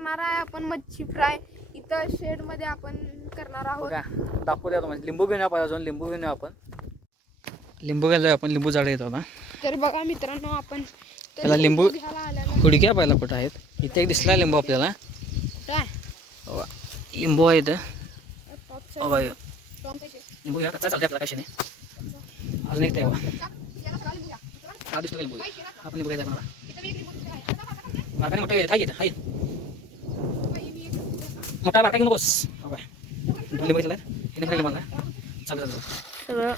करणार आहे आपण मच्छी फ्राय. इथं शेड मध्ये आपण करणार आहोत. दाखवूया तुम्हाला. लिंबू घेऊन आपण अजून लिंबू घेऊन आपण लिंबू घ्यायला आपण लिंबू झाड येतो ना. तर बघा मित्रांनो आपण त्याला लिंबू घ्यायला आलेलो. हुडक्या पाहिला कुठं आहेत. इथे एक दिसला लिंबू आपल्याला. लिंबू आहे इथं. लिंबू घ्या कच्चा चालते आपल्याला कशी नाही. अजून एक तेव्हा हा दिसतो लिंबू. आपण लिंबू घ्यायचा मला मार्काने मोठा घ्यायचा. हाय मोठा बारका घेऊन बस. लिंबू घेतला हे नाही मला चालू सगळं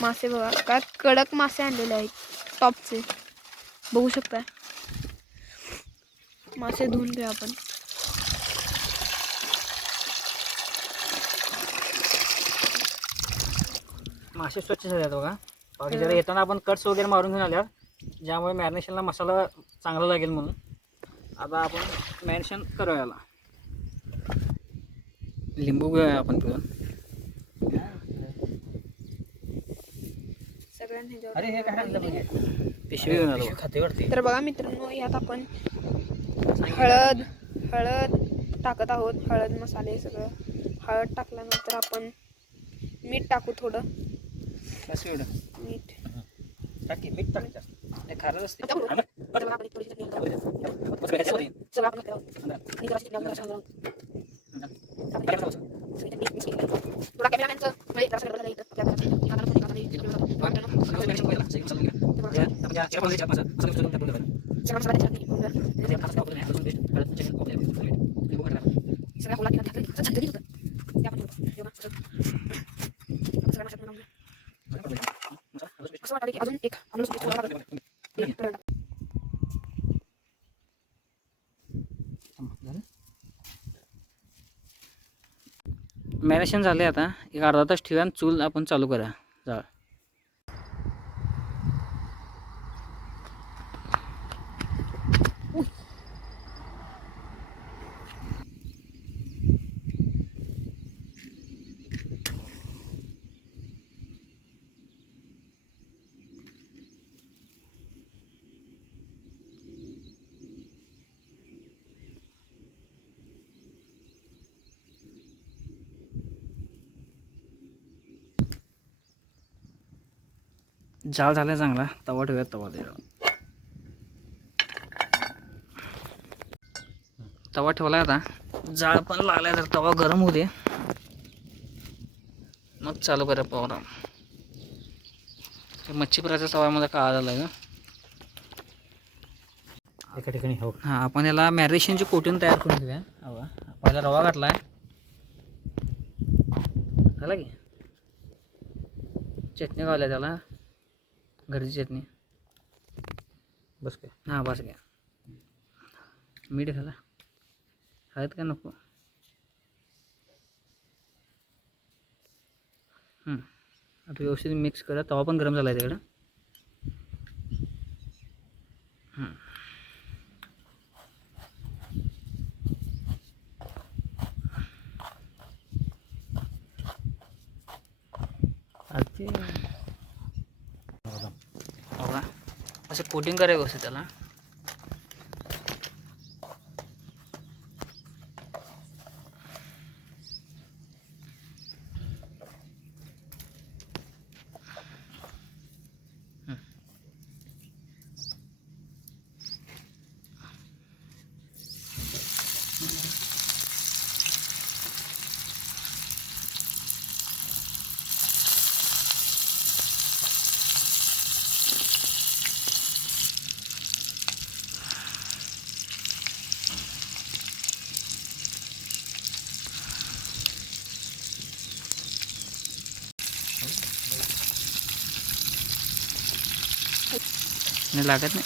मासे बघा काय कडक मासे आणलेले आहेत टॉपचे. बघू शकता. मासे धुवून घ्या आपण. मासे स्वच्छ झाले बघा. बाकी जरा येताना आपण कट्स वगैरे मारून घेऊन आल्यावर ज्यामुळे मॅरिनेशनला मसाला चांगला लागेल म्हणून आता आपण मॅरिनेशन करूया. याला लिंबू घेऊया आपण पिळून. पिशवी घेऊन आलो. तर बघा मित्रांनो यात आपण हळद टाकत आहोत. हळद मसाले सगळं. हळद टाकल्यानंतर आपण मीठ टाकू. थोडं मीठ टाकी मीठ टाक. खारच असते. अजून एक मॅरिनेशन झाले. आता एक अर्धा तास ठेवा आणि चूल आपण चालू करा. जाळ जाळ झाला चांगला. तवा ठेवूया. तवा ठेवला. आता जाळ पण लागलाय. तर तवा गरम होऊ दे मग चालू करा प्रोग्राम. मच्छी फ्रायचा तवा मला काळा झाला आहे. एका ठिकाणी हो. हां आपण याला मॅरिनेशनची कोटिंग तयार करून घेऊया. पहिला रवा घातला आहे. झाला की चटणी घालूया त्याला. घरची चटणी बस काय. हां बस घ्या. मीठ घाला. आहेत का नको. आता व्यवस्थित मिक्स करा. तवा पण गरम झाला आहे तिकडं. असं कोटिंग करायचं असं त्याला. नाही लागत नाही.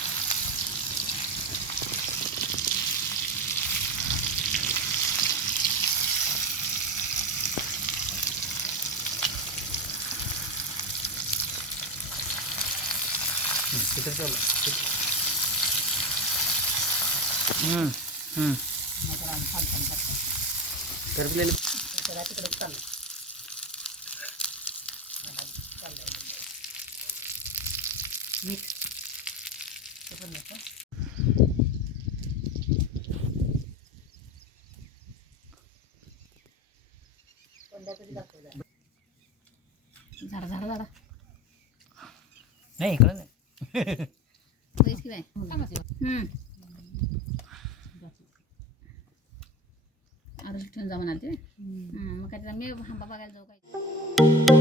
करपलेली झाडा झाडा झाडा नाही इकडं नाही लईच की नाही आरुष ठेवून जा म्हणाल ते मग काय मी हांबा बघायला जाऊ काय